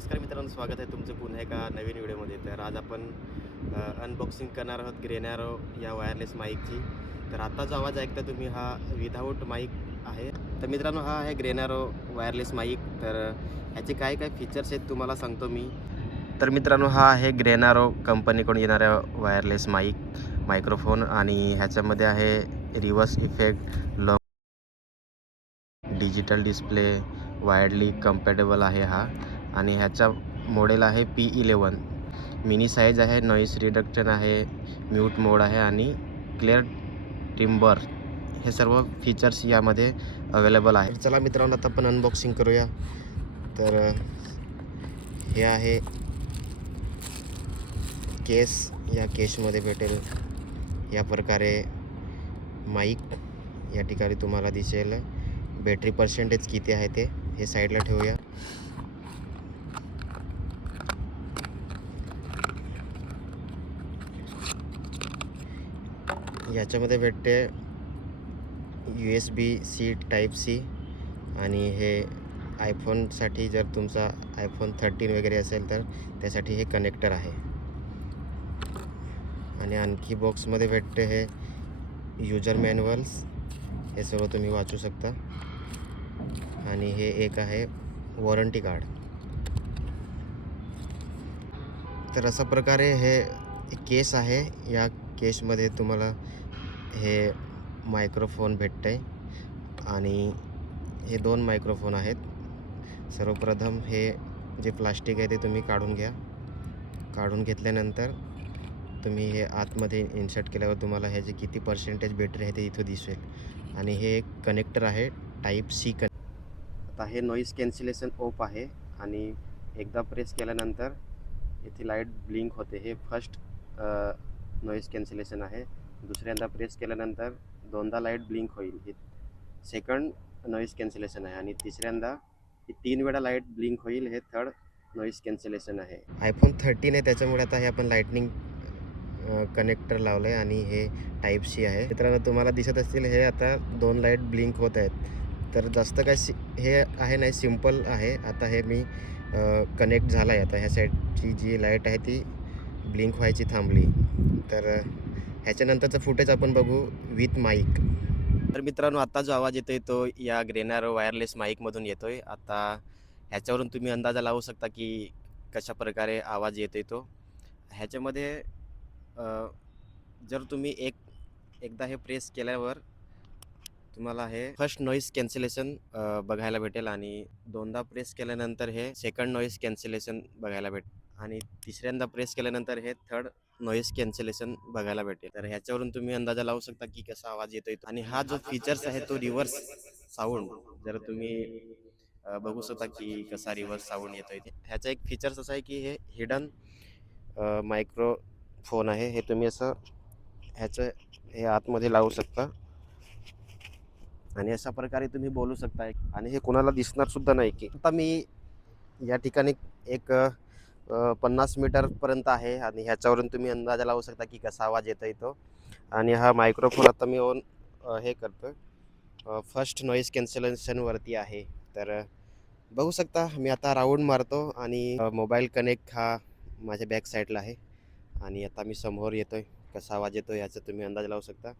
नमस्कार मित्रांनो, स्वागत आहे तुमचं पुन्हा एका नवीन व्हिडिओमध्ये. तर आज आपण अनबॉक्सिंग करणार आहोत ग्रेनॅरो या वायरलेस माईकची. तर आता जो आवाज ऐकता तुम्ही हा विदाऊट माईक आहे. तर मित्रांनो, हा आहे ग्रेनॅरो वायरलेस माईक. तर ह्याचे काय काय फीचर्स आहेत तुम्हाला सांगतो मी. तर मित्रांनो, हा आहे ग्रेनॅरो कंपनीकडून येणाऱ्या वायरलेस मायक्रोफोन आणि ह्याच्यामध्ये आहे reverse effect, long digital display, wiredly compatible आहे हा. आणि ह्याचा मॉडेल आहे P11. मिनी साईज आहे, नॉईस रिडक्शन आहे, म्यूट मोड आहे आणि क्लिअर टिम्बर, हे सर्व फीचर्स यामध्ये अवेलेबल आहे. चला मित्रांनो, आता आपण अनबॉक्सिंग करूया. तर हे आहे केस. या केसमध्ये भेटेल या प्रकारे माईक. या ठिकाणी तुम्हाला दिसेल बॅटरी पर्सेंटेज किती आहे ते. हे साईडला ठेवूया. याच्यामध्ये भेटते USB-C Type-C आणि हे आयफोनसाठी, जर तुमचा iPhone 13 वगैरे असेल तर त्यासाठी हे कनेक्टर आहे. आणि आणखी बॉक्समध्ये भेटते हे यूजर मॅन्युअल्स. हे सर्व तुम्ही वाचू शकता. आणि हे एक आहे वॉरंटी कार्ड. तर अशा प्रकारे हे केस आहे. या केसमध्ये तुम्हाला हे मायक्रोफोन भेटते आणि हे 2 मायक्रोफोन आहेत. सर्वप्रथम हे जे प्लास्टिक आहे ते तुम्ही काढून घ्या. काढून घेतल्यानंतर तुम्ही हे आतमध्ये इन्सर्ट केल्यावर तुम्हाला ह्याचे किती पर्सेंटेज बॅटरी आहे ते इथं दिसेल. आणि हे एक कनेक्टर आहे Type-C. आता हे नॉईस कॅन्सलेशन ऑफ आहे आणि एकदा प्रेस केल्यानंतर इथे लाईट ब्लिंक होते. हे फर्स्ट नॉईस कॅन्सलेशन आहे. दुसऱ्यांदा प्रेस केल्यानंतर दोनदा लाईट ब्लिंक होईल. हे सेकंड नॉईस कॅन्सलेशन आहे. आणि तिसऱ्यांदा 3 वेळा लाईट ब्लिंक होईल. हे थर्ड नॉईस कॅन्सलेशन आहे. iPhone 13 आहे, त्याच्यामुळे आता हे आपण लाईटनिंग कनेक्टर लावलं आहे. आणि हे Type-C आहे. मित्रांनो, तुम्हाला दिसत असतील हे आता 2 लाईट ब्लिंक होत आहेत. तर जास्त काय हे आहे नाही, सिम्पल आहे. आता हे मी कनेक्ट झाला आहे. आता ह्या साईडची जी लाईट आहे ती ब्लिंक व्हायची थांबली. तर ह्याच्यानंतरचं फुटेज आपण बघू विथ माईक. तर मित्रांनो, आता जो आवाज येतोय तो या ग्रेनॅरो वायरलेस माईकमधून येतोय. आता ह्याच्यावरून तुम्ही अंदाजा लावू शकता की कशा प्रकारे आवाज येतोय तो. ह्याच्यामध्ये जर तुम्ही एकदा हे प्रेस केल्यावर तुम्हाला हे फर्स्ट नॉईस कॅन्सलेशन बघायला भेटेल. आणि दोनदा प्रेस केल्यानंतर हे सेकंड नॉईस कॅन्सलेशन बघायला भेटेल. आणि तिसऱ्यांदा प्रेस केल्यानंतर हे थर्ड नॉईस कॅन्सलेशन बघायला भेटेल. तर ह्याच्यावरून तुम्ही अंदाजा लावू शकता की कसा आवाज येतोय. आणि हा जो फीचर्स आहे तो रिव्हर्स साऊंड, जर तुम्ही बघू शकता की कसा रिव्हर्स साऊंड येतोय ते. ह्याचा एक फीचर्स असा आहे की हे हिडन मायक्रोफोन आहे. हे तुम्ही असं ह्याचं हे आतमध्ये लावू शकता आणि अशा प्रकारे तुम्ही बोलू शकता. आणि हे कोणाला दिसणार सुद्धा नाही. की आता मी या ठिकाणी एक 50 मीटरपर्यंत आहे आणि ह्याच्यावरून तुम्ही अंदाजा लावू शकता की कसा आवाज येतोय तो. आणि हा मायक्रोफोन आता मी ऑन हे करतो, फर्स्ट नॉईस कॅन्सलेशनवरती आहे. तर बघू शकता मी आता राऊंड मारतो आणि मोबाईल कनेक्ट हा माझ्या बॅक साईडला आहे. आणि आता मी समोर येतोय. कसा आवाज येतो याचा तुम्ही अंदाज लावू शकता.